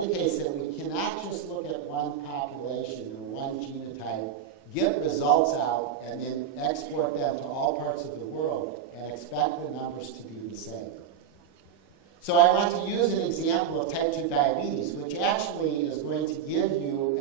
indicates that we cannot just look at one population or one genotype, get results out, and then export them to all parts of the world and expect the numbers to be the same. So I want to use an example of type 2 diabetes, which actually is going to give you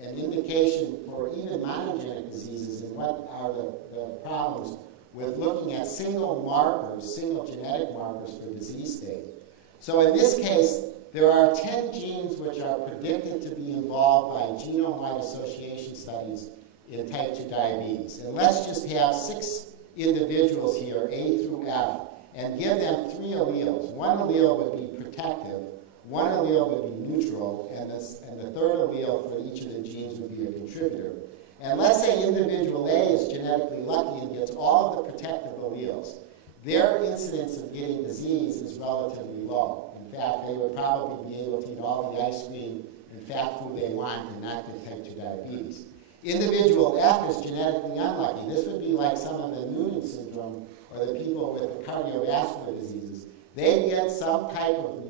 an indication for even monogenic diseases and what are the problems with looking at single markers, single genetic markers for disease state. So in this case, there are 10 genes which are predicted to be involved by genome-wide association studies in type 2 diabetes. And let's just have 6 individuals here, A through F, and give them 3 alleles. One allele would be protective, one allele would be neutral, and the third allele for each of the genes would be a contributor. And let's say individual A is genetically lucky and gets all of the protective alleles. Their incidence of getting disease is relatively low. In fact, they would probably be able to eat all the ice cream and fat food they want and not get type 2 diabetes. Individual F is genetically unlucky. This would be like some of the Noonan syndrome or the people with the cardiovascular diseases. They get some type of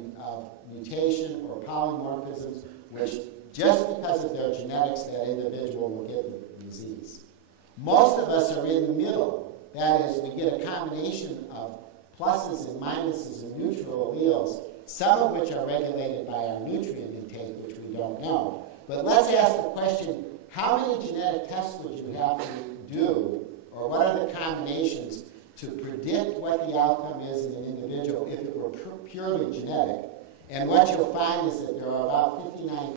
mutation or polymorphisms which, just because of their genetics, that individual will get the disease. Most of us are in the middle. That is, we get a combination of pluses and minuses and neutral alleles, some of which are regulated by our nutrient intake, which we don't know. But let's ask the question, how many genetic tests would you have to do, or what are the combinations to predict what the outcome is in an individual if it were purely genetic? And what you'll find is that there are about 59